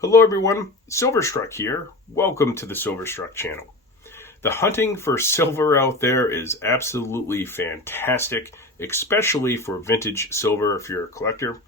Hello everyone, Silverstruck here. Welcome to the Silverstruck channel. The hunting for silver out there is absolutely fantastic, especially for vintage silver if you're a collector.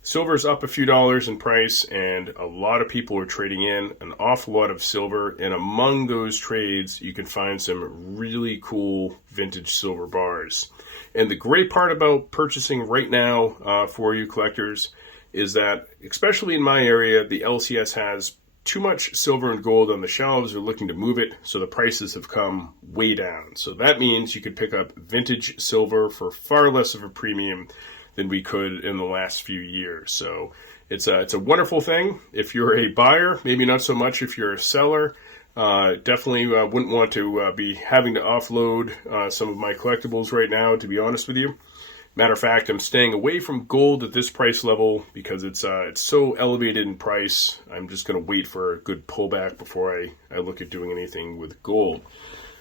Silver's up a few dollars in price and a lot of people are trading in an awful lot of silver, and among those trades you can find some really cool vintage silver bars. And the great part about purchasing right now for you collectors is that, especially in my area, the LCS has too much silver and gold on the shelves. They're looking to move it, so the prices have come way down. So that means you could pick up vintage silver for far less of a premium than we could in the last few years. So it's a wonderful thing. If you're a buyer, maybe not so much if you're a seller. Definitely wouldn't want to be having to offload some of my collectibles right now, to be honest with you. Matter of fact, I'm staying away from gold at this price level because it's so elevated in price. I'm just going to wait for a good pullback before I look at doing anything with gold.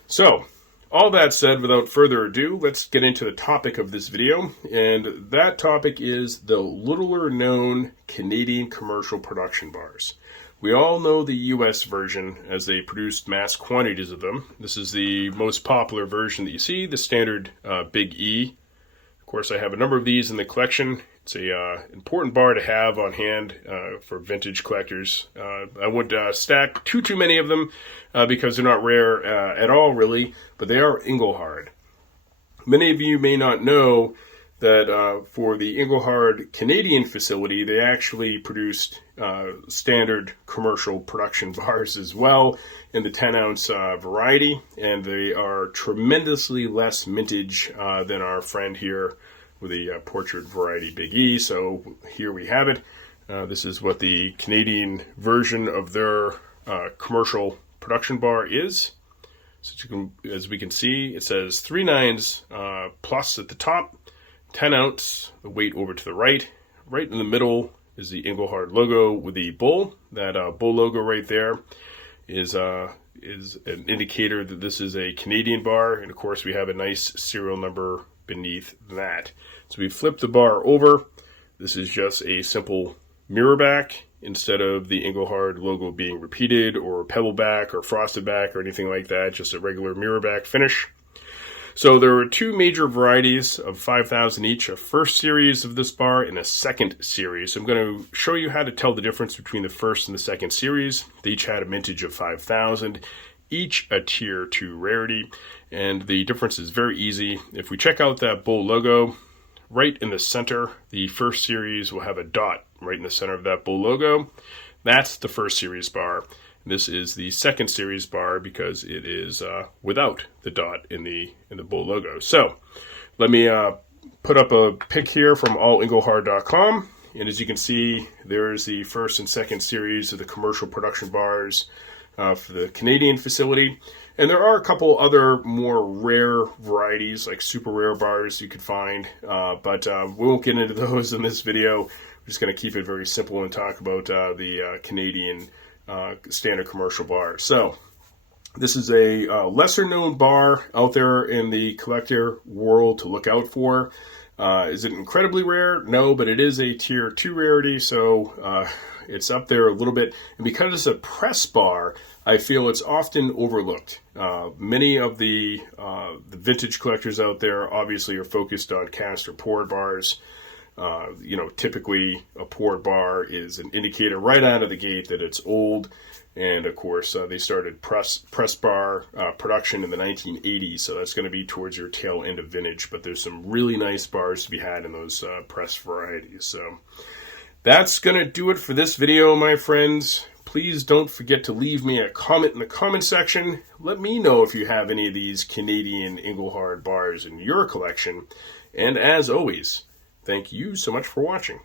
So, all that said, without further ado, let's get into the topic of this video. And that topic is the littler known Canadian commercial production bars. We all know the US version as they produced mass quantities of them. This is the most popular version that you see, the standard Big E. Of course, I have a number of these in the collection. It's a important bar to have on hand for vintage collectors. I wouldn't stack too many of them because they're not rare at all, really, but they are Engelhard. Many of you may not know that for the Engelhard Canadian facility, they actually produced standard commercial production bars as well in the 10-ounce variety, and they are tremendously less mintage than our friend here with the portrait variety Big E. So here we have it. This is what the Canadian version of their commercial production bar is. So as we can see, it says 3 nines plus at the top, 10 ounce, the weight over to the right. Right in the middle is the Engelhard logo with the bull. That bull logo right there is an indicator that this is a Canadian bar, and of course we have a nice serial number beneath that. So we flip the bar over. This is just a simple mirror back instead of the Engelhard logo being repeated or pebble back or frosted back or anything like that, just a regular mirror back finish. So there are 2 major varieties of 5,000 each, a first series of this bar and a second series. I'm going to show you how to tell the difference between the first and the second series. They each had a mintage of 5,000, each a tier 2 rarity, and the difference is very easy. If we check out that bull logo, right in the center, the first series will have a dot right in the center of that bull logo. That's the first series bar. This is the second series bar because it is without the dot in the bull logo. So let me put up a pic here from allengelhard.com, and as you can see, there's the first and second series of the commercial production bars for the Canadian facility. And there are a couple other more rare varieties, like super rare bars you could find, but we won't get into those in this video. We're just going to keep it very simple and talk about the Canadian standard commercial bar. So this is a lesser known bar out there in the collector world to look out for. Is it incredibly rare? No, but it is a tier 2 rarity, so it's up there a little bit. And because it's a press bar, I feel it's often overlooked. Many of the vintage collectors out there obviously are focused on cast or poured bars. Typically a poured bar is an indicator right out of the gate that it's old. And of course, they started press bar production in the 1980s, so that's going to be towards your tail end of vintage. But there's some really nice bars to be had in those press varieties. So that's going to do it for this video, my friends. Please don't forget to leave me a comment in the comment section. Let me know if you have any of these Canadian Engelhard bars in your collection. And as always, thank you so much for watching.